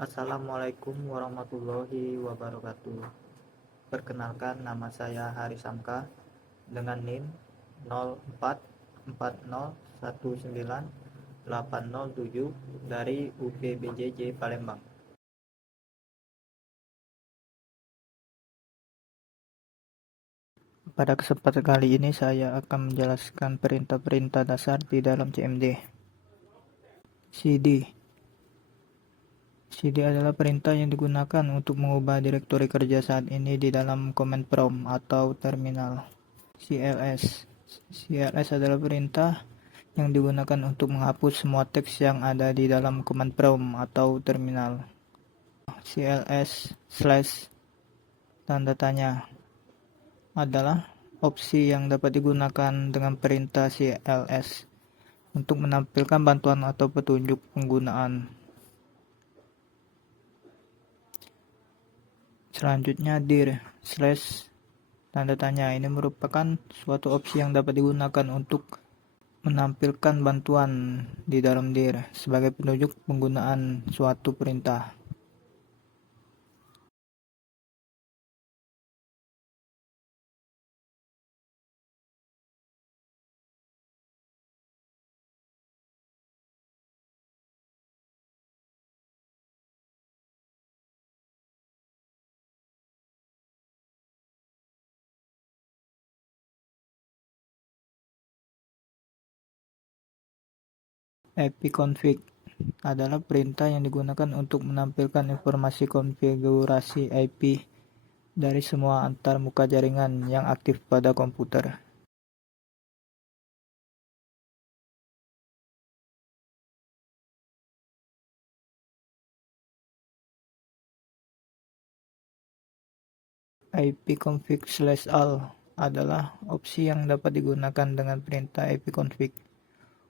Assalamualaikum warahmatullahi wabarakatuh. Perkenalkan, nama saya Hari Samka dengan NIM 0440198007 dari UPBJJ Palembang. Pada kesempatan kali ini saya akan menjelaskan perintah-perintah dasar di dalam CMD. CD CD adalah perintah yang digunakan untuk mengubah direktori kerja saat ini di dalam command prompt atau terminal. CLS adalah perintah yang digunakan untuk menghapus semua teks yang ada di dalam command prompt atau terminal. CLS slash tanda tanya adalah opsi yang dapat digunakan dengan perintah CLS untuk menampilkan bantuan atau petunjuk penggunaan. Selanjutnya dir slash tanda tanya ini merupakan suatu opsi yang dapat digunakan untuk menampilkan bantuan di dalam dir sebagai petunjuk penggunaan suatu perintah. ipconfig adalah perintah yang digunakan untuk menampilkan informasi konfigurasi IP dari semua antarmuka jaringan yang aktif pada komputer. ipconfig/all adalah opsi yang dapat digunakan dengan perintah ipconfig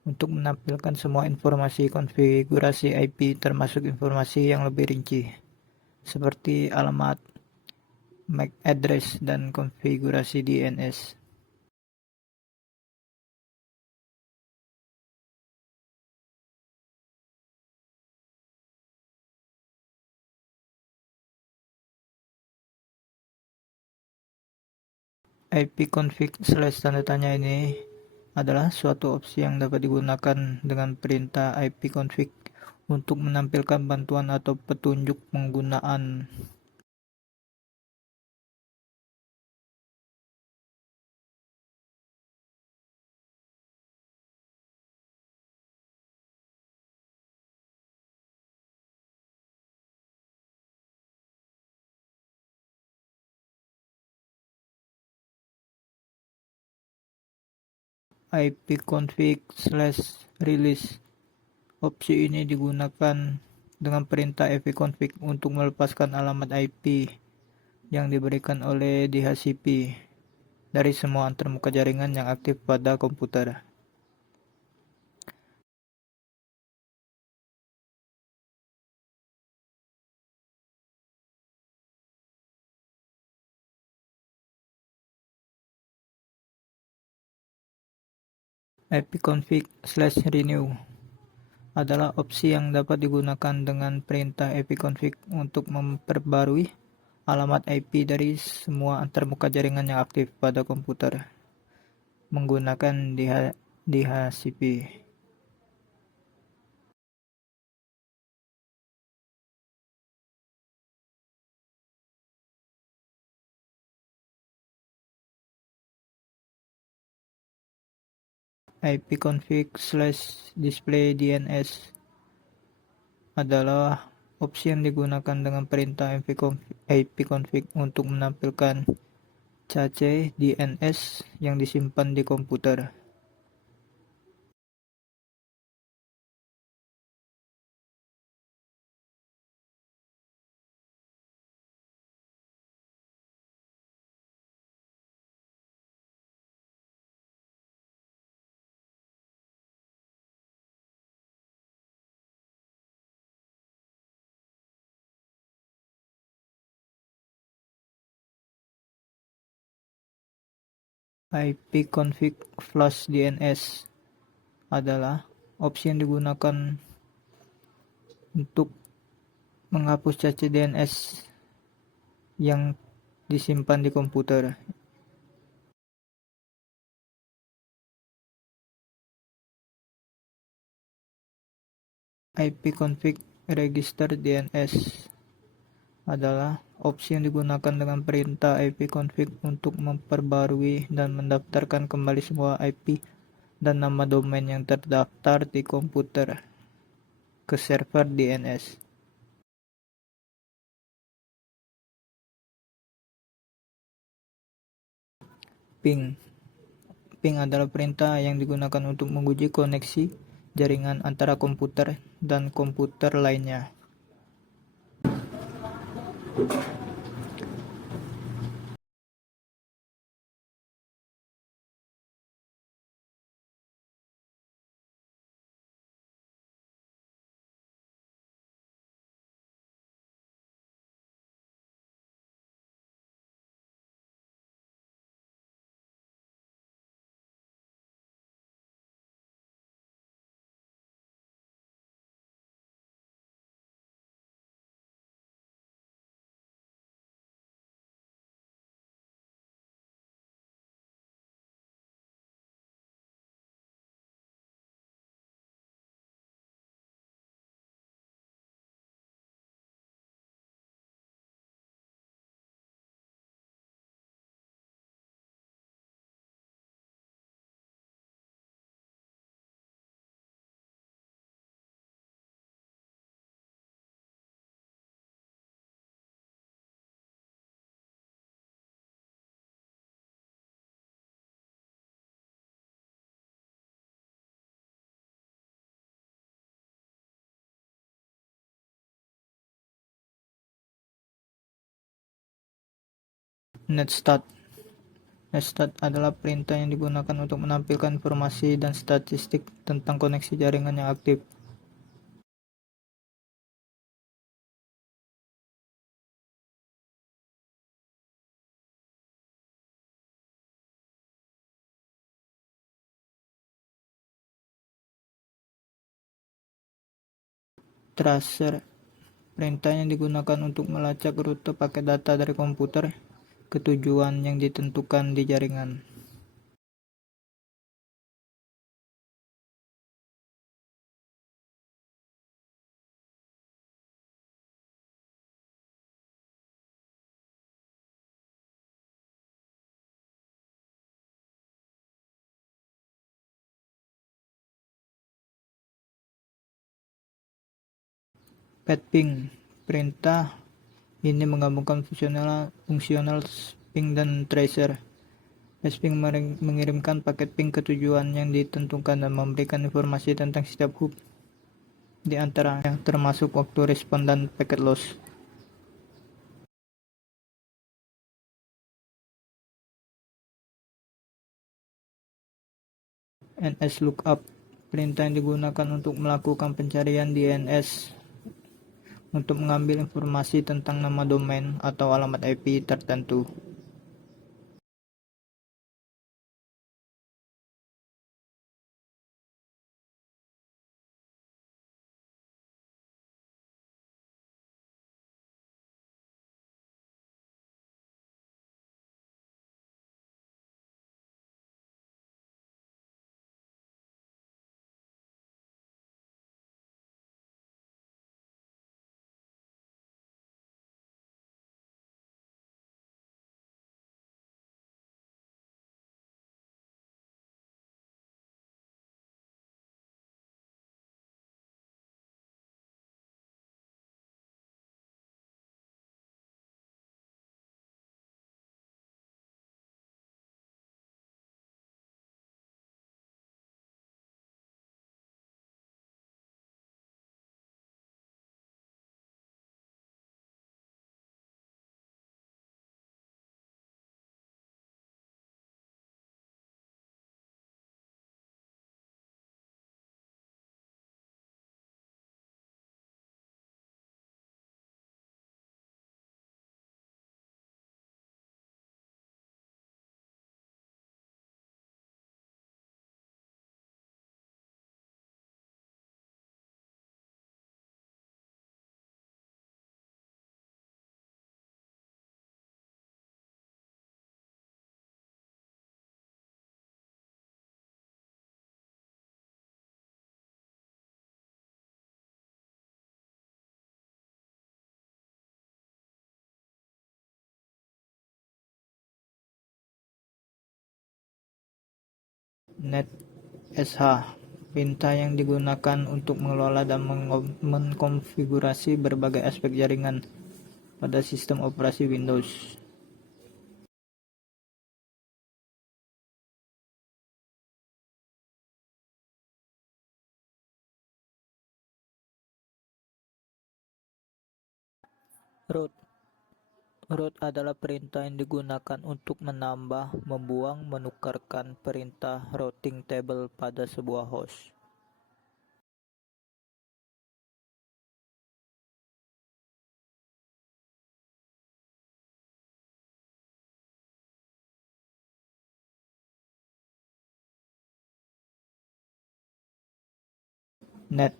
untuk menampilkan semua informasi konfigurasi IP termasuk informasi yang lebih rinci seperti alamat, MAC address, dan konfigurasi DNS. ipconfig/tanda tanya ini adalah suatu opsi yang dapat digunakan dengan perintah ipconfig untuk menampilkan bantuan atau petunjuk penggunaan. ipconfig/release opsi ini digunakan dengan perintah ipconfig untuk melepaskan alamat IP yang diberikan oleh DHCP dari semua antarmuka jaringan yang aktif pada komputer. ipconfig/renew adalah opsi yang dapat digunakan dengan perintah ipconfig untuk memperbarui alamat IP dari semua antarmuka jaringan yang aktif pada komputer menggunakan DHCP. ipconfig/display-DNS adalah opsi yang digunakan dengan perintah ipconfig untuk menampilkan cache DNS yang disimpan di komputer. ipconfig/flush-DNS adalah opsi yang digunakan untuk menghapus cache DNS yang disimpan di komputer. ipconfig register DNS adalah opsi yang digunakan dengan perintah ipconfig untuk memperbarui dan mendaftarkan kembali semua IP dan nama domain yang terdaftar di komputer ke server DNS. Ping. Ping adalah perintah yang digunakan untuk menguji koneksi jaringan antara komputer dan komputer lainnya. Netstat. Netstat adalah perintah yang digunakan untuk menampilkan informasi dan statistik tentang koneksi jaringan yang aktif. Tracer. Perintah yang digunakan untuk melacak rute paket data dari komputer ke tujuan yang ditentukan di jaringan. Petping. Perintah ini menggabungkan fungsional ping dan tracer. Ping mengirimkan paket ping ke tujuan yang ditentukan dan memberikan informasi tentang setiap hub di antaranya, termasuk waktu respon dan packet loss. NSLOOKUP. Perintah yang digunakan untuk melakukan pencarian di DNS untuk mengambil informasi tentang nama domain atau alamat IP tertentu. Net SH, perintah yang digunakan untuk mengelola dan mengkonfigurasi berbagai aspek jaringan pada sistem operasi Windows. Root Root adalah perintah yang digunakan untuk menambah, membuang, menukarkan perintah routing table pada sebuah host. Net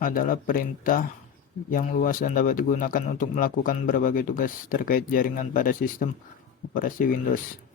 adalah perintah yang luas dan dapat digunakan untuk melakukan berbagai tugas terkait jaringan pada sistem operasi Windows.